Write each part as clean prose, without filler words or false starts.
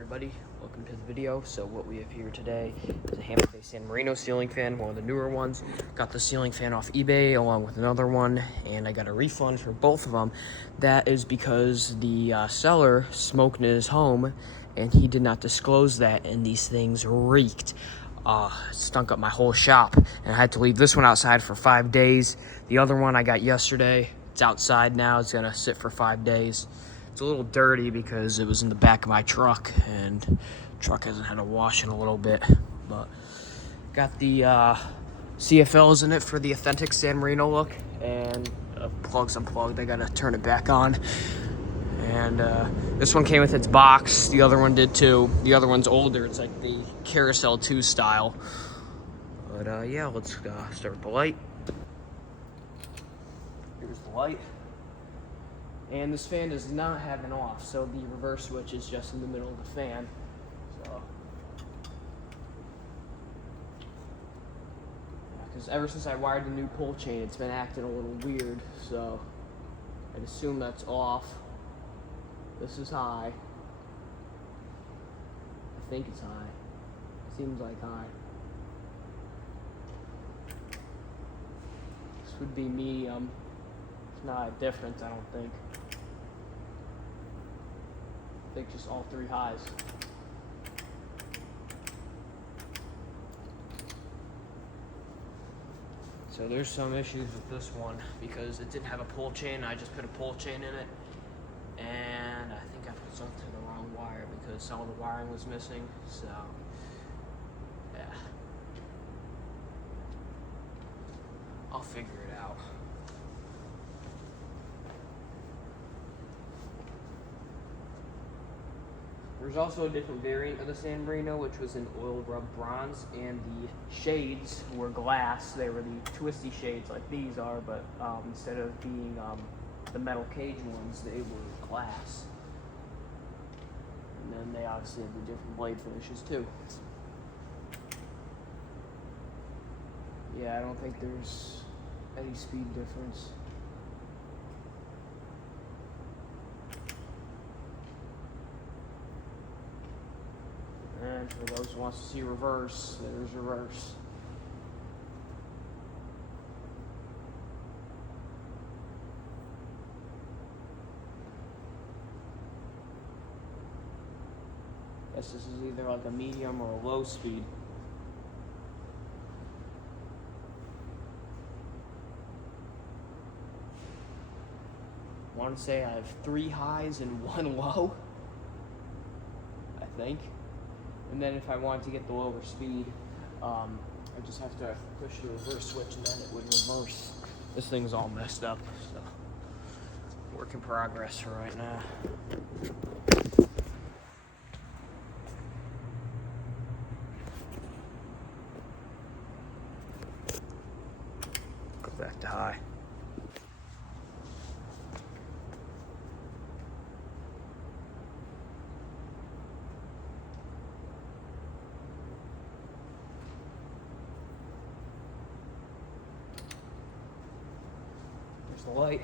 everybody, welcome to the video. So what we have here today is a Hampton San Marino ceiling fan, one of the newer ones. Got the ceiling fan off eBay along with another one, and I got a refund for both of them. That is because the seller smoked in his home and he did not disclose that, and these things reeked. Stunk up my whole shop, and I had to leave this one outside for 5 days. The other one I got yesterday, it's outside now. It's gonna sit for 5 days. It's a little dirty because it was in the back of my truck, and the truck hasn't had a wash in a little bit. But got the CFLs in it for the authentic San Marino look, and plug's unplugged. I gotta turn it back on. And this one came with its box. The other one did too. The other one's older. It's like the Carousel 2 style. But yeah, let's start with the light. Here's the light. And this fan does not have an off, so the reverse switch is just in the middle of the fan. So, because ever since I wired the new pull chain, it's been acting a little weird. So I'd assume that's off. This is high. I think it's high. Seems like high. This would be medium. It's not a difference, I don't think. I think just all three highs. So there's some issues with this one because it didn't have a pull chain. I just put a pull chain in it, and I think I put something to the wrong wire because some of the wiring was missing. So yeah, I'll figure it out. There's also a different variant of the San Marino, which was in oil rub bronze, and the shades were glass. They were the twisty shades like these are, but instead of being the metal cage ones, they were glass. And then they obviously have the different blade finishes too. Yeah, I don't think there's any speed difference. And for those who wants to see reverse, there's reverse. Guess this is either like a medium or a low speed. I want to say I have 3 highs and 1 low, I think. And then if I wanted to get the lower speed, I just have to push the reverse switch and then it would reverse. This thing's all messed up, so work in progress for right now. Go back to high. The light,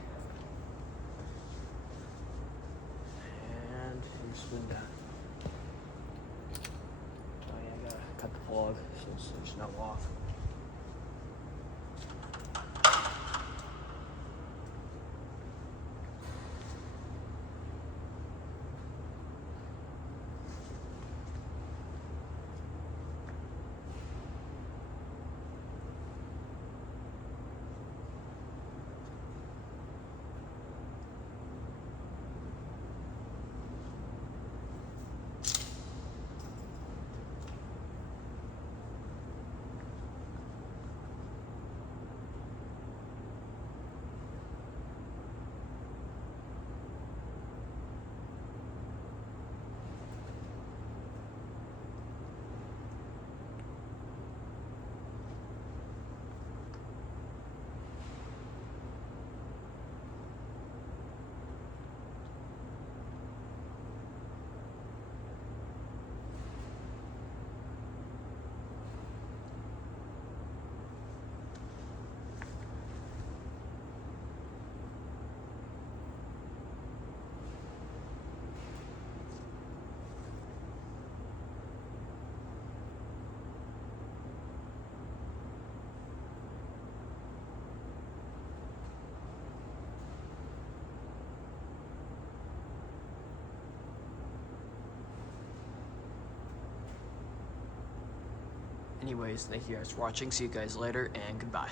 and you spin down. Oh yeah, I gotta cut the plug so there's no off. Anyways, thank you guys for watching. See you guys later, and goodbye.